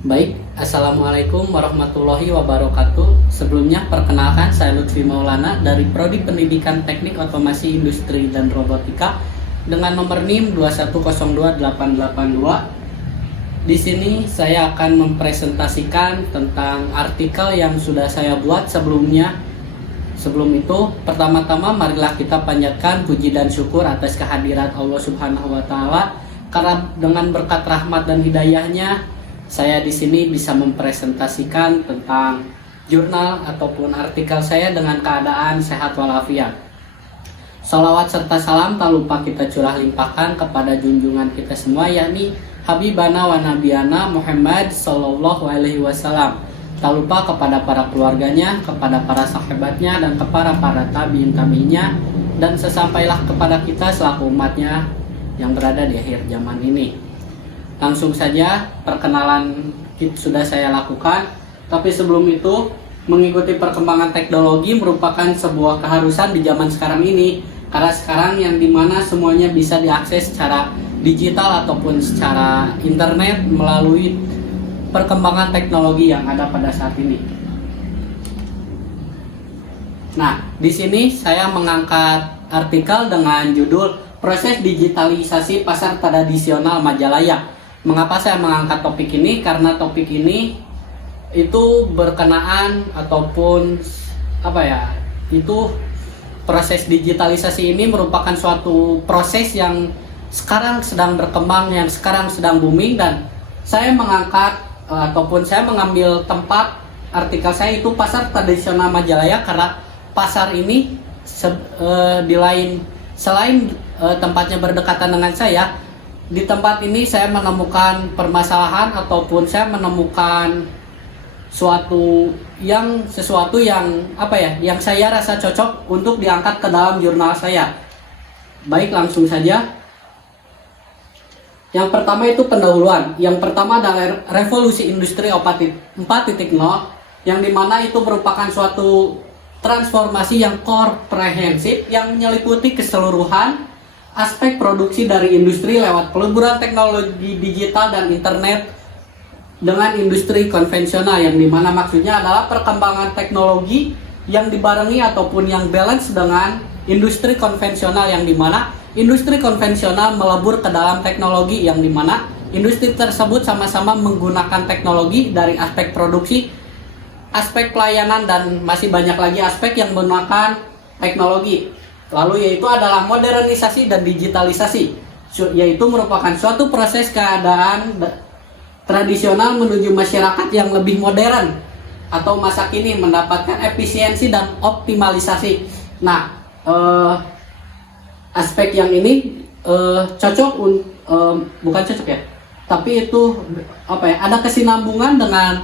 Baik, Assalamualaikum warahmatullahi wabarakatuh. Sebelumnya, perkenalkan saya Lutfi Maulana dari Prodi Pendidikan Teknik Otomasi Industri dan Robotika dengan nomor NIM 2102882. Di sini saya akan mempresentasikan tentang artikel yang sudah saya buat sebelumnya. Sebelum itu, pertama-tama marilah kita panjatkan puji dan syukur atas kehadirat Allah Subhanahu wa taala karena dengan berkat rahmat dan hidayahnya saya di sini bisa mempresentasikan tentang jurnal ataupun artikel saya dengan keadaan sehat walafiat. Salawat serta salam tak lupa kita curah limpahkan kepada junjungan kita semua, yakni Habibana wa Nabiyana Muhammad Sallallahu Alaihi Wasallam. Tak lupa kepada para keluarganya, kepada para sahabatnya, dan kepada para tabiin tabiinnya, dan sesampailah kepada kita selaku umatnya yang berada di akhir zaman ini. Langsung saja perkenalan sudah saya lakukan, tapi sebelum itu mengikuti perkembangan teknologi merupakan sebuah keharusan di zaman sekarang ini, karena sekarang yang dimana semuanya bisa diakses secara digital ataupun secara internet melalui perkembangan teknologi yang ada pada saat ini. Nah, di sini saya mengangkat artikel dengan judul Proses Digitalisasi Pasar Tradisional Majalaya. Mengapa saya mengangkat topik ini? Karena topik ini itu berkenaan ataupun itu proses digitalisasi ini merupakan suatu proses yang sekarang sedang berkembang, yang sekarang sedang booming, dan saya mengangkat ataupun saya mengambil tempat artikel saya itu pasar tradisional Majalaya karena pasar ini selain tempatnya berdekatan dengan saya. Di tempat ini saya menemukan permasalahan ataupun saya menemukan sesuatu yang saya rasa cocok untuk diangkat ke dalam jurnal saya. Baik, langsung saja. Yang pertama itu pendahuluan. Yang pertama adalah revolusi industri 4.0, yang dimana itu merupakan suatu transformasi yang komprehensif yang menyeliputi keseluruhan aspek produksi dari industri lewat peleburan teknologi digital dan internet dengan industri konvensional, yang dimana maksudnya adalah perkembangan teknologi yang dibarengi ataupun yang balance dengan industri konvensional, yang dimana industri konvensional melebur ke dalam teknologi, yang dimana industri tersebut sama-sama menggunakan teknologi dari aspek produksi, aspek pelayanan, dan masih banyak lagi aspek yang menggunakan teknologi. Lalu yaitu adalah modernisasi dan digitalisasi, yaitu merupakan suatu proses keadaan tradisional menuju masyarakat yang lebih modern atau masa kini mendapatkan efisiensi dan optimalisasi. Nah, aspek yang ini bukan cocok ya, tapi itu ada kesinambungan dengan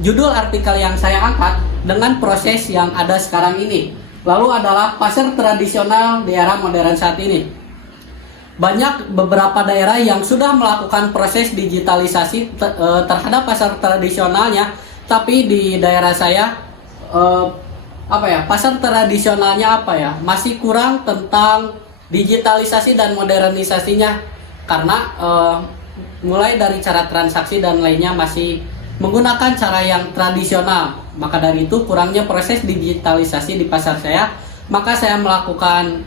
judul artikel yang saya angkat dengan proses yang ada sekarang ini. Lalu adalah pasar tradisional di era modern saat ini. Banyak beberapa daerah yang sudah melakukan proses digitalisasi terhadap pasar tradisionalnya, tapi di daerah saya pasar tradisionalnya masih kurang tentang digitalisasi dan modernisasinya, karena mulai dari cara transaksi dan lainnya masih menggunakan cara yang tradisional. Maka dari itu kurangnya proses digitalisasi di pasar saya, maka saya melakukan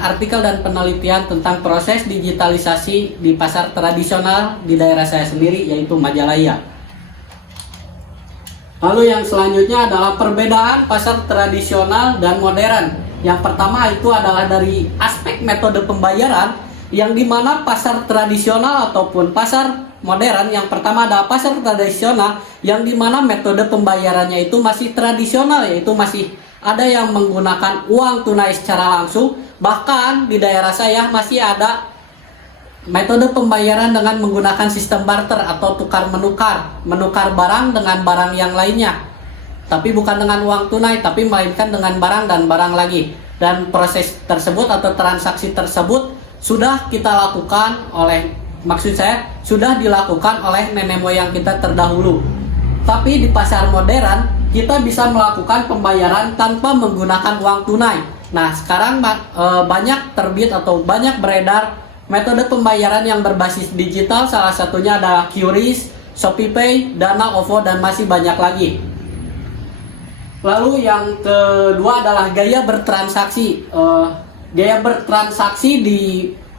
artikel dan penelitian tentang proses digitalisasi di pasar tradisional di daerah saya sendiri, yaitu Majalaya. Lalu yang selanjutnya adalah perbedaan pasar tradisional dan modern. Yang pertama itu adalah dari aspek metode pembayaran, yang dimana pasar tradisional ataupun pasar modern, yang pertama adalah pasar tradisional yang dimana metode pembayarannya itu masih tradisional, yaitu masih ada yang menggunakan uang tunai secara langsung. Bahkan di daerah saya masih ada metode pembayaran dengan menggunakan sistem barter atau tukar menukar barang dengan barang yang lainnya, tapi bukan dengan uang tunai, tapi melainkan dengan barang dan barang lagi. Dan proses tersebut atau transaksi tersebut sudah kita lakukan sudah dilakukan oleh nenek moyang kita terdahulu. Tapi di pasar modern kita bisa melakukan pembayaran tanpa menggunakan uang tunai. Nah, sekarang banyak terbit atau banyak beredar metode pembayaran yang berbasis digital, salah satunya adalah QRIS, ShopeePay, Dana, OVO, dan masih banyak lagi. Lalu yang kedua adalah gaya bertransaksi. Gaya bertransaksi di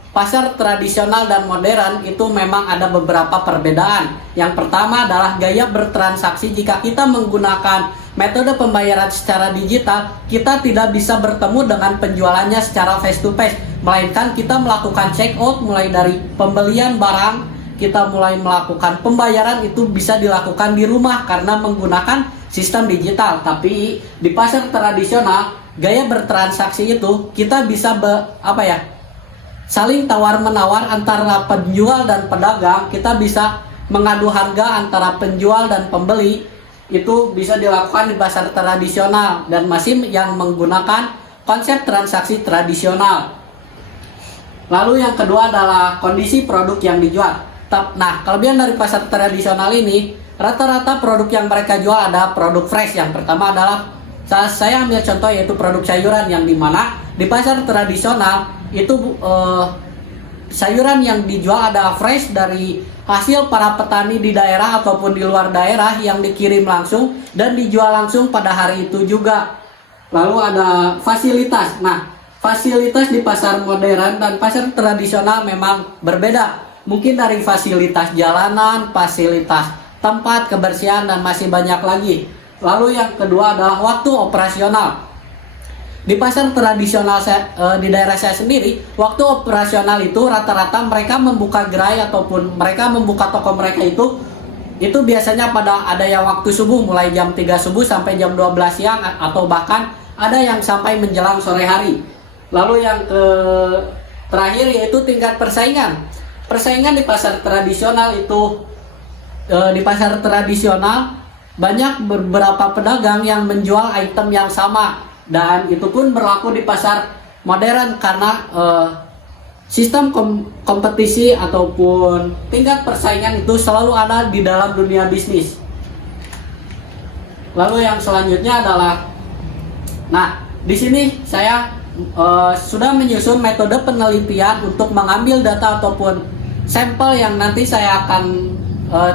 pasar tradisional dan modern itu memang ada beberapa perbedaan. Yang pertama adalah gaya bertransaksi. Jika kita menggunakan metode pembayaran secara digital, kita tidak bisa bertemu dengan penjualannya secara face to face, melainkan kita melakukan check out mulai dari pembelian barang, kita mulai melakukan pembayaran itu bisa dilakukan di rumah karena menggunakan sistem digital. Tapi di pasar tradisional, gaya bertransaksi itu kita bisa saling tawar-menawar antara penjual dan pedagang. Kita bisa mengadu harga antara penjual dan pembeli. Itu bisa dilakukan di pasar tradisional dan masih yang menggunakan konsep transaksi tradisional. Lalu yang kedua adalah kondisi produk yang dijual. Nah, kelebihan dari pasar tradisional ini, rata-rata produk yang mereka jual ada produk fresh. Yang pertama adalah, saya ambil contoh yaitu produk sayuran, yang dimana di pasar tradisional itu sayuran yang dijual adalah fresh dari hasil para petani di daerah ataupun di luar daerah yang dikirim langsung dan dijual langsung pada hari itu juga. Lalu ada fasilitas. Nah, fasilitas di pasar modern dan pasar tradisional memang berbeda. Mungkin dari fasilitas jalanan, fasilitas tempat, kebersihan, dan masih banyak lagi. Lalu yang kedua adalah waktu operasional. Di pasar tradisional di daerah saya sendiri, waktu operasional itu rata-rata mereka membuka gerai ataupun mereka membuka toko mereka itu biasanya pada ada yang waktu subuh mulai jam 3 subuh sampai jam 12 siang atau bahkan ada yang sampai menjelang sore hari. Lalu yang terakhir yaitu tingkat persaingan. Persaingan di pasar tradisional itu banyak beberapa pedagang yang menjual item yang sama. Dan itu pun berlaku di pasar modern karena sistem kompetisi ataupun tingkat persaingan itu selalu ada di dalam dunia bisnis. Lalu yang selanjutnya adalah, nah di sini saya sudah menyusun metode penelitian untuk mengambil data ataupun sampel yang nanti saya akan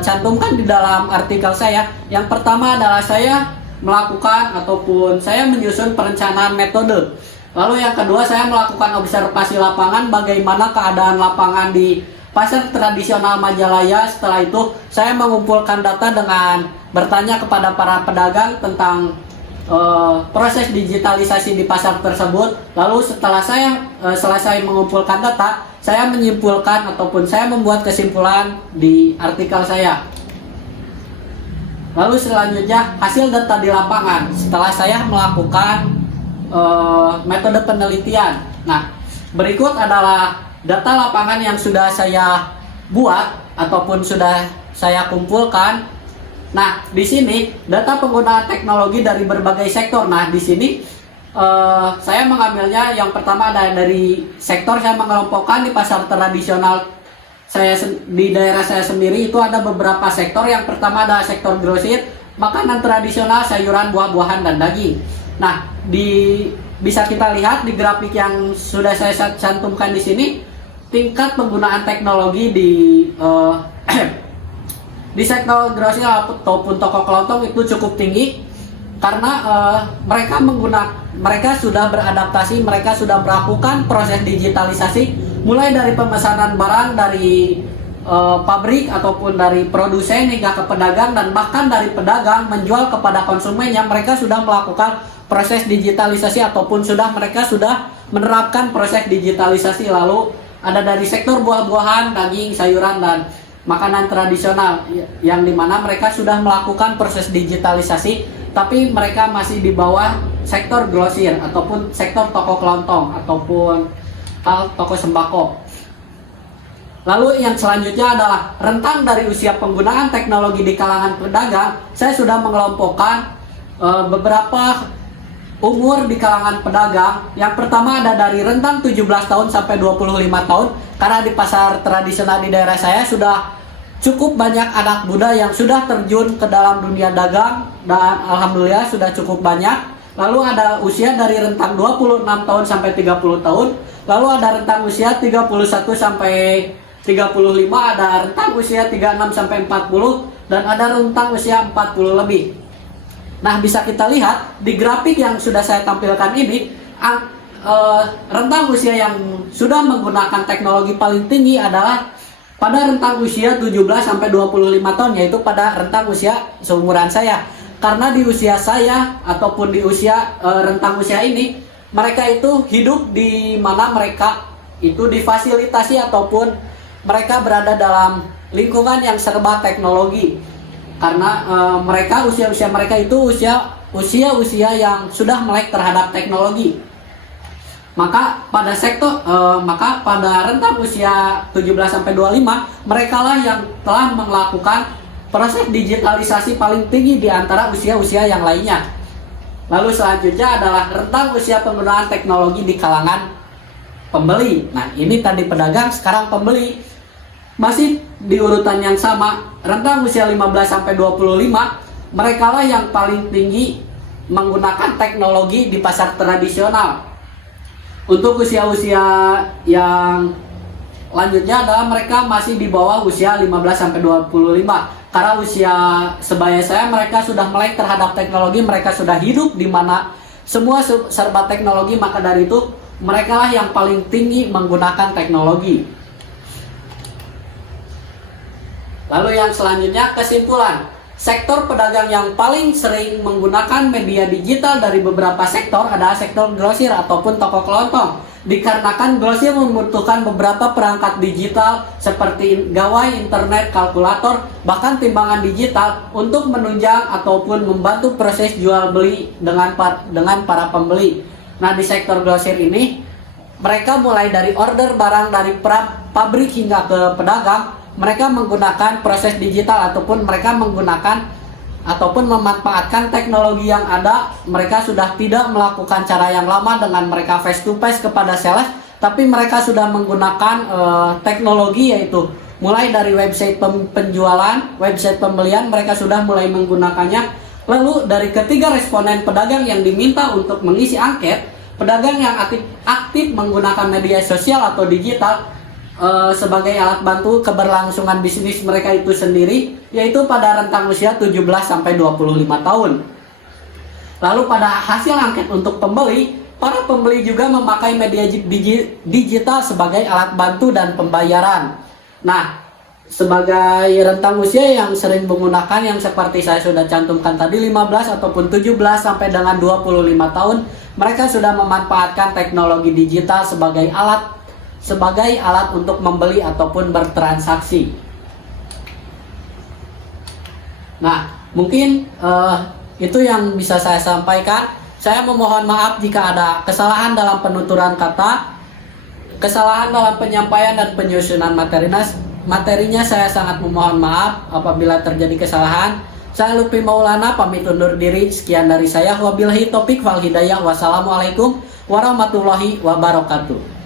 cantumkan di dalam artikel saya. Yang pertama adalah saya melakukan ataupun saya menyusun perencanaan metode. Lalu yang kedua, saya melakukan observasi lapangan, bagaimana keadaan lapangan di pasar tradisional Majalaya. Setelah itu saya mengumpulkan data dengan bertanya kepada para pedagang tentang proses digitalisasi di pasar tersebut. Lalu setelah saya selesai mengumpulkan data, saya menyimpulkan ataupun saya membuat kesimpulan di artikel saya. Lalu selanjutnya hasil data di lapangan setelah saya melakukan metode penelitian. Nah, berikut adalah data lapangan yang sudah saya buat ataupun sudah saya kumpulkan. Nah, di sini data penggunaan teknologi dari berbagai sektor. Nah, di sini saya mengambilnya yang pertama ada dari sektor. Saya mengelompokkan di pasar tradisional di daerah saya sendiri itu ada beberapa sektor. Yang pertama ada sektor grosir, makanan tradisional, sayuran, buah-buahan, dan daging. Nah, bisa kita lihat di grafik yang sudah saya cantumkan di sini, tingkat penggunaan teknologi di sektor grosir ataupun toko kelontong itu cukup tinggi karena mereka sudah beradaptasi, mereka sudah melakukan proses digitalisasi mulai dari pemesanan barang dari pabrik ataupun dari produsen hingga ke pedagang, dan bahkan dari pedagang menjual kepada konsumen yang mereka sudah melakukan proses digitalisasi ataupun mereka sudah menerapkan proses digitalisasi. Lalu ada dari sektor buah-buahan, daging, sayuran, dan makanan tradisional yang dimana mereka sudah melakukan proses digitalisasi, tapi mereka masih di bawah sektor grosir ataupun sektor toko kelontong ataupun toko sembako. Lalu yang selanjutnya adalah rentang dari usia penggunaan teknologi di kalangan pedagang. Saya sudah mengelompokkan beberapa umur di kalangan pedagang. Yang pertama ada dari rentang 17 tahun sampai 25 tahun, karena di pasar tradisional di daerah saya sudah cukup banyak anak muda yang sudah terjun ke dalam dunia dagang, dan alhamdulillah sudah cukup banyak. Lalu ada usia dari rentang 26 tahun sampai 30 tahun. Lalu ada rentang usia 31 sampai 35, ada rentang usia 36 sampai 40, dan ada rentang usia 40 lebih. Nah, bisa kita lihat di grafik yang sudah saya tampilkan ini, rentang usia yang sudah menggunakan teknologi paling tinggi adalah pada rentang usia 17 sampai 25 tahun, yaitu pada rentang usia seumuran saya. Karena di usia saya ataupun di usia rentang usia ini, mereka itu hidup di mana mereka itu difasilitasi ataupun mereka berada dalam lingkungan yang serba teknologi. Karena usia mereka itu usia yang sudah melek terhadap teknologi. Maka pada rentang usia 17 sampai 25, mereka lah yang telah melakukan proses digitalisasi paling tinggi di antara usia-usia yang lainnya. Lalu selanjutnya adalah rentang usia penggunaan teknologi di kalangan pembeli. Nah, ini tadi pedagang, sekarang pembeli. Masih di urutan yang sama, rentang usia 15 sampai 25, mereka lah yang paling tinggi menggunakan teknologi di pasar tradisional. Untuk usia-usia yang lanjutnya adalah mereka masih di bawah usia 15 sampai 25. Karena usia sebaya saya, mereka sudah melek terhadap teknologi, mereka sudah hidup di mana semua serba teknologi, maka dari itu mereka lah yang paling tinggi menggunakan teknologi. Lalu yang selanjutnya, kesimpulan. Sektor pedagang yang paling sering menggunakan media digital dari beberapa sektor adalah sektor grosir ataupun toko kelontong. Dikarenakan grosir membutuhkan beberapa perangkat digital seperti gawai, internet, kalkulator, bahkan timbangan digital untuk menunjang ataupun membantu proses jual beli dengan para pembeli. Nah, di sektor grosir ini, mereka mulai dari order barang dari pabrik hingga ke pedagang, mereka menggunakan proses digital ataupun mereka menggunakan ataupun memanfaatkan teknologi yang ada. Mereka sudah tidak melakukan cara yang lama dengan mereka face to face kepada sales, tapi mereka sudah menggunakan teknologi, yaitu mulai dari website penjualan, website pembelian, mereka sudah mulai menggunakannya. Lalu dari ketiga responden pedagang yang diminta untuk mengisi angket, pedagang yang aktif menggunakan media sosial atau digital sebagai alat bantu keberlangsungan bisnis mereka itu sendiri, yaitu pada rentang usia 17 sampai 25 tahun. Lalu pada hasil angket untuk pembeli, para pembeli juga memakai media digital sebagai alat bantu dan pembayaran. Nah, sebagai rentang usia yang sering menggunakan yang seperti saya sudah cantumkan tadi, 15 ataupun 17 sampai dengan 25 tahun, mereka sudah memanfaatkan teknologi digital sebagai alat untuk membeli ataupun bertransaksi. Nah, mungkin itu yang bisa saya sampaikan. Saya memohon maaf jika ada kesalahan dalam penuturan kata, kesalahan dalam penyampaian dan penyusunan materinya. Saya sangat memohon maaf apabila terjadi kesalahan. Saya Lutfi Maulana pamit undur diri. Sekian dari saya. Wabillahi taufik wal hidayah. Wassalamualaikum warahmatullahi wabarakatuh.